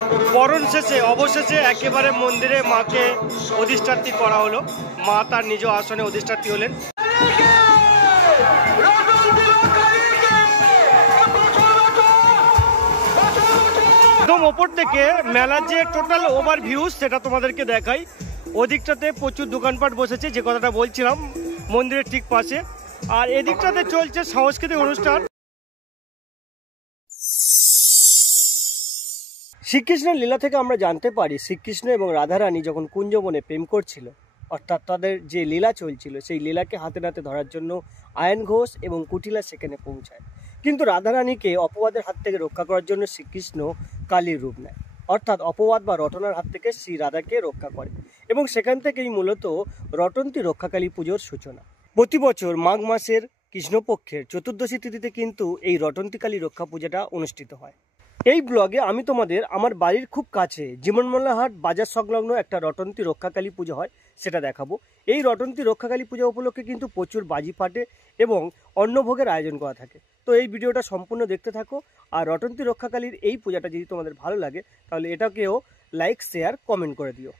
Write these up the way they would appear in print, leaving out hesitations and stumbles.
বরণ শেষে অবশেষে একেবারে মন্দিরে মাকে অধিষ্ঠাত্রী করা হলো। মা তার নিজ আসনে অধিষ্ঠাত্রী হলেন। একদম ওপর থেকে মেলার যে টোটাল ওভারভিউ সেটা তোমাদেরকে দেখাই। ওদিকটাতে প্রচুর দোকানপাট বসেছে, যে কথাটা বলছিলাম, মন্দিরের ঠিক পাশে। আর এদিকটাতে চলছে সাংস্কৃতিক অনুষ্ঠান। শ্রীকৃষ্ণের লীলা থেকে আমরা জানতে পারি শ্রীকৃষ্ণ এবং রাধারানী যখন কুঞ্জবনে প্রেম করছিল, অর্থাৎ তাদের যে লীলা চলছিল সেই লীলাকে হাতে নাতে ধরার জন্য আয়ন ঘোষ এবং কুটিলা সেখানে পৌঁছায়। কিন্তু রাধারানীকে অপবাদের হাত থেকে রক্ষা করার জন্য শ্রীকৃষ্ণ কালীর রূপ নেয়, অর্থাৎ অপবাদ বা রটনার হাত থেকে শ্রী রাধাকে রক্ষা করে। এবং সেখান থেকেই মূলত রটন্তী রক্ষাকালী পুজোর সূচনা। প্রতি বছর মাঘ মাসের কৃষ্ণপক্ষের চতুর্দশী তিথিতে কিন্তু এই রটন্তীকালী রক্ষা পূজাটা অনুষ্ঠিত হয়। এই ব্লগে আমি তোমাদের আমার বাড়ির খুব কাছে জীবনমোল্লাহাট বাজার সংলগ্ন একটা রটন্তী রক্ষাকালী পুজো হয় সেটা দেখাবো। এই রটন্তী রক্ষাকালী পূজা উপলক্ষে কিন্তু প্রচুর বাজি ফাটে এবং অন্নভোগের আয়োজন করা থাকে। তো এই ভিডিওটা সম্পূর্ণ দেখতে থাকো। আর রটন্তী রক্ষাকালীর এই পূজাটা যদি তোমাদের ভালো লাগে তাহলে এটাকেও লাইক, শেয়ার, কমেন্ট করে দিও।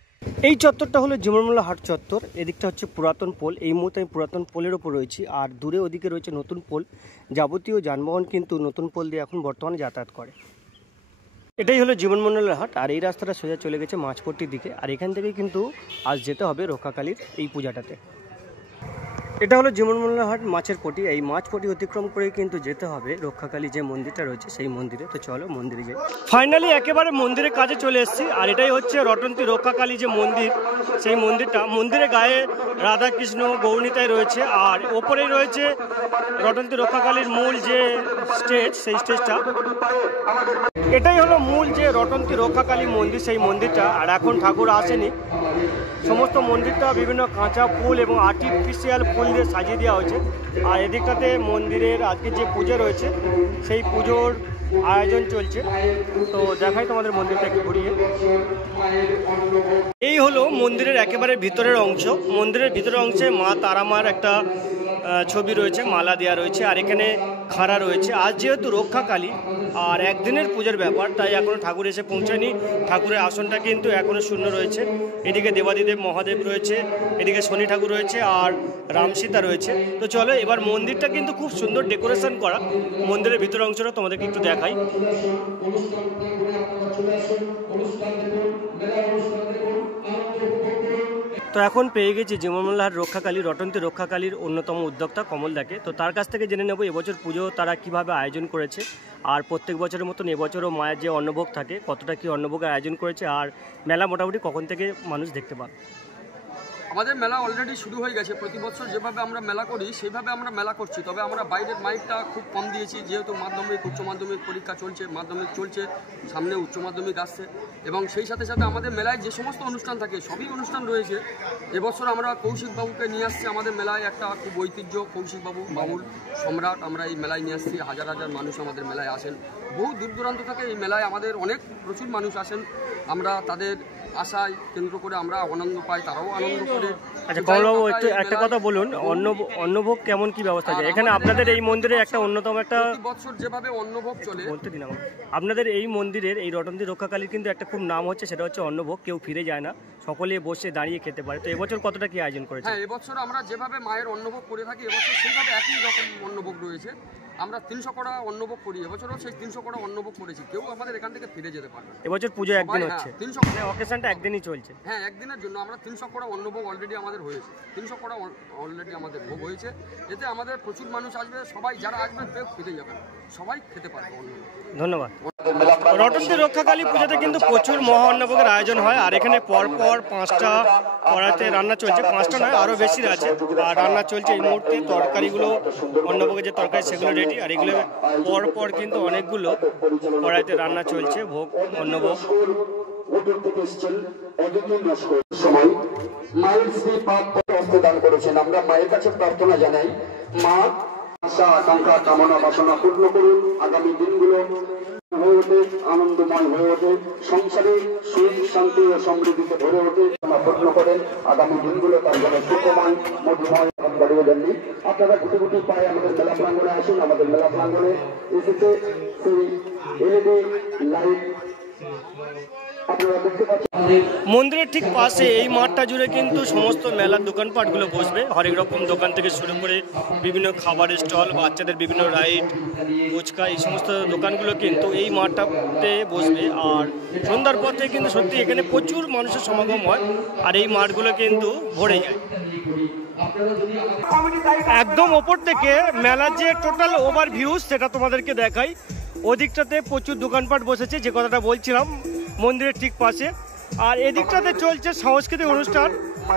এই চত্বরটা হলো জীবনমোল্লাহাট চত্বর। এদিকটা হচ্ছে পুরাতন পোল। এই মুহূর্তে আমি পুরাতন পোলের ওপর রয়েছি। আর দূরে ওদিকে রয়েছে নতুন পোল। যাবতীয় যানবাহন কিন্তু নতুন পোল দিয়ে এখন বর্তমানে যাতায়াত করে। এটাই হলো জীবনমোল্লাহাট। আর এই রাস্তাটা সোজা চলে গেছে মাছপট্টির দিকে। আর এখান থেকেই কিন্তু আজ যেতে হবে রক্ষাকালীর এই পূজাটাতে। এটা হলো জীবনমোল্লাহাট মাছের পটি। এই মাছপটি অতিক্রম করে কিন্তু যেতে হবে রক্ষাকালী যে মন্দিরটা রয়েছে সেই মন্দিরে। তো চলো মন্দিরে যাই। ফাইনালি একেবারে মন্দিরের কাছে চলে এসেছি। আর এটাই হচ্ছে রটন্তী রক্ষাকালী যে মন্দির, সেই মন্দিরটা। মন্দিরের গায়ে রাধাকৃষ্ণ গৌরনীতায় রয়েছে। আর ওপরেই রয়েছে রটন্তী রক্ষাকালীর মূল যে স্টেজ, সেই স্টেজটা। এটাই হলো মূল যে রটন্তী রক্ষাকালী মন্দির, সেই মন্দিরটা। আর এখন ঠাকুর আসেনি। সমস্ত মন্দিরটা বিভিন্ন কাঁচা ফুল এবং আর্টিফিশিয়াল ফুল দিয়ে সাজিয়ে দেওয়া হয়েছে। আর এদিকটাতে মন্দিরের আজকে যে পুজো রয়েছে সেই পুজোর আয়োজন চলছে। তো দেখাই তোমাদের মন্দিরটা একটু ঘুরিয়ে। এই হলো মন্দিরের একেবারে ভিতরের অংশ। মন্দিরের ভিতরের অংশে মা তারামার একটা ছবি রয়েছে, মালা দেওয়া রয়েছে। আর এখানে খাড়া রয়েছে। আজ যেহেতু রক্ষাকালী আর একদিনের পুজোর ব্যাপার, তাই এখনও ঠাকুর এসে পৌঁছায়নি। ঠাকুরের আসনটা কিন্তু এখনও শূন্য রয়েছে। এদিকে দেবাদিদেব মহাদেব রয়েছে, এদিকে শনি ঠাকুর রয়েছে, আর রামসীতা রয়েছে। তো চলো এবার মন্দিরটা কিন্তু খুব সুন্দর ডেকোরেশন করা। মন্দিরের ভিতরের অংশটা তোমাদেরকে একটু দেখাই। তো এখন পেয়ে গেছি জীবনমোল্লাহাট রক্ষাকালী, রটন্তী রক্ষাকালীর অন্যতম উদ্যোক্তা কমলদাকে। তো তার কাছ থেকে জেনে নেব এবছর পুজো তারা কিভাবে আয়োজন করেছে। আর প্রত্যেক বছরের মতন এবছরও মায়ের যে অন্নভোগ থাকে, কতটা কি অন্নভোগের আয়োজন করেছে, আর মেলা মোটামুটি কখন থেকে মানুষ দেখতে পাবে। আমাদের মেলা অলরেডি শুরু হয়ে গেছে। প্রতি বছর যেভাবে আমরা মেলা করি সেইভাবে আমরা মেলা করছি। তবে আমরা বাইরের মাইকটা খুব কম দিয়েছি, যেহেতু মাধ্যমিক উচ্চ মাধ্যমিক পরীক্ষা চলছে, মাধ্যমিক চলছে, সামনে উচ্চ মাধ্যমিক আসছে। এবং সেই সাথে সাথে আমাদের মেলায় যে সমস্ত অনুষ্ঠান থাকে সবই অনুষ্ঠান রয়েছে। এবছর আমরা কৌশিকবাবুকে নিয়ে আসছি আমাদের মেলায়। একটা খুব ঐতিহ্য, কৌশিকবাবু বাউল সম্রাট আমরা এই মেলায় নিয়ে আসছি। হাজার হাজার মানুষ আমাদের মেলায় আসেন। বহু দূর দূরান্ত থেকে এই মেলায় আমাদের প্রচুর মানুষ আসেন। আমরা তাদের আশায় কেন্দ্র করে আমরা আনন্দ পাই, তারাও আনন্দ করে। আচ্ছা কমলবাবু, একটু একটা কথা বলুন, অন্নভোগ কেমন কি ব্যবস্থা আছে এখানে? আপনাদের এই মন্দিরে একটা অন্যতম একটা বছর যেভাবে অন্নভোগ চলে, বলতে দিন আমাকে। আপনাদের এই মন্দিরের এই রটন্তী রক্ষাকালীর কিন্তু একটা খুব নাম হচ্ছে, সেটা হচ্ছে অন্নভোগ। কেউ ফিরে যায় না, সকলে বসে দাঁড়িয়ে খেতে পারে। তো এবছর কতটা কি আয়োজন করেছে? হ্যাঁ, এবছর আমরা যেভাবে মায়ের অন্নভোগ করে থাকি এবছর সেইভাবে একই রকম অন্নভোগ রয়েছে। আমরা 300 কড়া অন্নভোগ করি। এবছরও সেই 300 কড়া অন্নভোগ করেছি। কেউ আমাদের এখান থেকে ফিরে যেতে পারবে। এবছর পুজো একদিন হচ্ছে, 300 মানে অকেশনটা একদিনই চলছে। হ্যাঁ, একদিনের জন্য আমরা 300 কড়া অন্নভোগ অলরেডি আমাদের হয়েছে। 300 কড়া অলরেডি আমাদের ভোগ হয়েছে। এতে আমাদের প্রচুর মানুষ আসবে। সবাই যারা আসবে কেউ ফিরে যাবে, সবাই খেতে পারবে অন্নভোগ। ধন্যবাদ। রটন্তী রক্ষাকালী পুজোতে কিন্তু প্রচুর মহা অন্নভোগের আয়োজন হয়। আর এখানে পরপর 5টা কড়াতে রান্না চলছে। 5টা নয়, আরও বেশি আছে। আর রান্না চলছে এই মুহূর্তে। তরকারিগুলো, অন্নভোগের যে তরকারি সেগুলো রেডি। আর এগুলো পরপর কিন্তু অনেকগুলো কড়াইতে রান্না চলছে, ভোগ, অন্নভোগ। মায়ের শ্রী পাপ হস্তদান করেছেন। আমরা মায়ের কাছে প্রার্থনা জানাই, মা আশা আকাঙ্ক্ষা কামনা বাসনা পূর্ণ করুন। আগামী দিনগুলো হয়ে ওঠে আনন্দময় হয়ে ওঠে, সংসারে সুখ শান্তি ও সমৃদ্ধিতে ভরে ওঠে, পূর্ণ করেন। আগামী দিনগুলো তার জন্য সুখময় মধুময় বাড়িয়ে দেননি। আপনারা গুটি গুটি পায়ে আমাদের মেলা প্রাঙ্গণে আসুন। আমাদের মেলা প্রাঙ্গণে এসেছে সেই এলইডি লাইট মন্দিরের ঠিক পাশে এই মাঠটা জুড়ে কিন্তু সমস্ত মেলার দোকানপাটগুলো বসবে। হরেক রকম দোকান থেকে শুরু করে বিভিন্ন খাবারের স্টল, বাচ্চাদের বিভিন্ন রাইড, ফুচকা, এই সমস্ত দোকানগুলো কিন্তু এই মাঠটাতে বসবে। আর সন্ধ্যার পর থেকে কিন্তু সত্যি এখানে প্রচুর মানুষের সমাগম হয়, আর এই মাঠগুলো কিন্তু ভরে যায়। একদম ওপর থেকে মেলার যে টোটাল ওভারভিউ সেটা তোমাদেরকে দেখাই। ওদিকটাতে প্রচুর দোকানপাট বসেছে, যে কথাটা বলছিলাম, মন্দিরের ঠিক পাশে। আর এদিকটাতে চলছে সাংস্কৃতিক অনুষ্ঠান।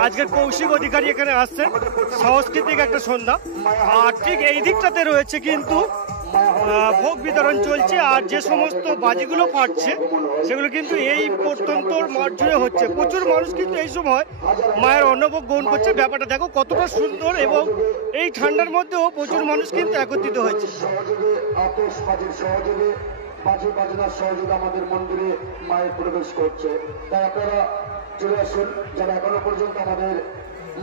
আজকে কৌশিক অধিকারী এখানে আসছেন, সাংস্কৃতিক একটা সন্ধ্যা। আর ঠিক এই দিকটাতে রয়েছে কিন্তু ভোগ বিতরণ চলছে। আর যে সমস্ত বাজিগুলো ফাটছে সেগুলো কিন্তু এই প্রত্যন্তর মাঠ জুড়ে হচ্ছে। প্রচুর মানুষ কিন্তু এই সময় মায়ের অন্নভোগ গ্রহণ করছে। ব্যাপারটা দেখো কতটা সুন্দর, এবং এই ঠান্ডার মধ্যেও প্রচুর মানুষ কিন্তু একত্রিত হয়েছে। বাজি বাজনার সহযোগে আমাদের মন্দিরে মায়ের প্রবেশ করছে। তাই আপনারা চলে আসুন, যারা এখনো পর্যন্ত আমাদের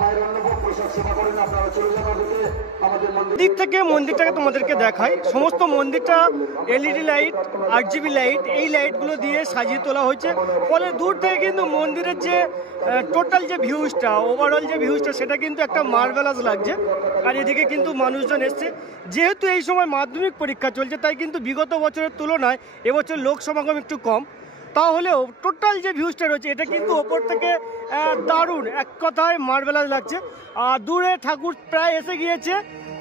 মায়ের অন্নভোগ প্রসাদ সেবা করেন, আপনারা চলে যান ওদিকে আমাদের মন্দির দিক থেকে। মন্দিরটাকে তোমাদেরকে দেখাই। সমস্ত মন্দিরটা এলইডি লাইট, আরজিবি লাইট, এই লাইটগুলো দিয়ে সাজিয়ে তোলা হয়েছে। ফলে দূর থেকে কিন্তু মন্দিরের যে টোটাল যে ভিউজটা, ওভারঅল যে ভিউজটা, সেটা কিন্তু একটা মার্ভেলাস লাগছে। আর এদিকে কিন্তু মানুষজন এসছে। যেহেতু এই সময় মাধ্যমিক পরীক্ষা চলছে, তাই কিন্তু বিগত বছরের তুলনায় এবছর লোক সমাগম একটু কম। তাহলেও টোটাল যে ভিউজটা রয়েছে এটা কিন্তু ওপর থেকে দারুণ, এক কথায় মার্ভেলাস লাগছে। আর দূরে ঠাকুর প্রায় এসে গিয়েছে,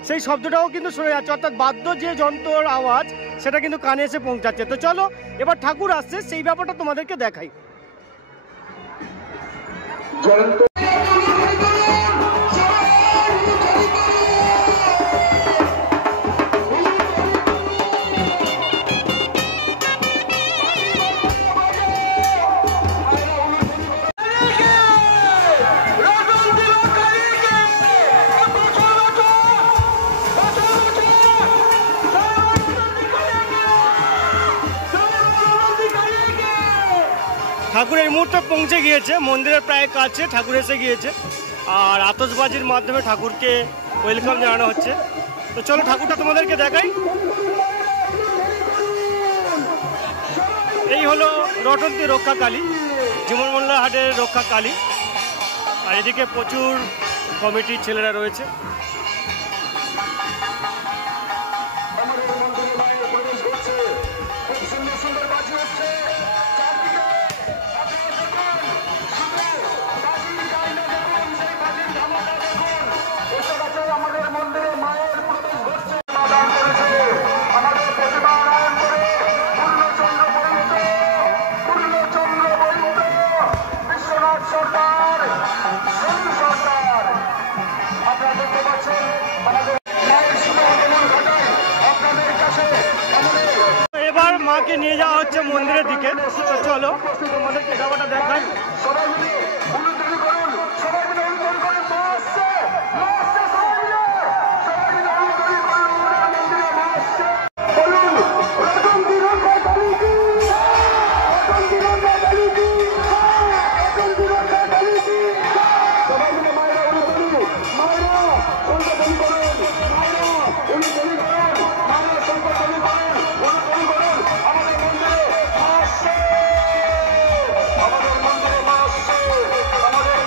সেই শব্দটাও কিন্তু শোনা যাচ্ছে। অর্থাৎ বাদ্য যে যন্ত্রর আওয়াজ সেটা কিন্তু কানে এসে পৌঁছাচ্ছে। তো চলো এবার ঠাকুর আসছে, সেই ব্যাপারটা তোমাদেরকে দেখাই। ঠাকুর এই মুহূর্তে পৌঁছে গিয়েছে, মন্দিরের প্রায় কাছে ঠাকুর এসে গিয়েছে। আর আতশবাজির মাধ্যমে ঠাকুরকে ওয়েলকাম জানানো হচ্ছে। তো চলো ঠাকুরটা তোমাদেরকে দেখাই। এই হলো রটন্তী রক্ষা কালী, জীবন মোল্লা হাটের রক্ষা কালী। আর এদিকে প্রচুর কমিটির ছেলেরা রয়েছে। এবার মাকে নিয়ে যাওয়া হচ্ছে মন্দিরের দিকে। তো চলো তোমাদেরকে ব্যাপারটা দেখাই। আমাদের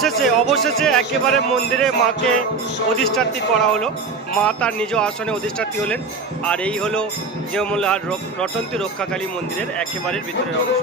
শেষে অবশেষে একেবারে মন্দিরে মাকে অধিষ্ঠাত্রী করা হলো। মা তার নিজ আসনে অধিষ্ঠাত্রী হলেন। আর এই হলো জিয়মুল্লাহাট রটন্তী রক্ষাকালী মন্দিরের একেবারে ভিতরের অংশ।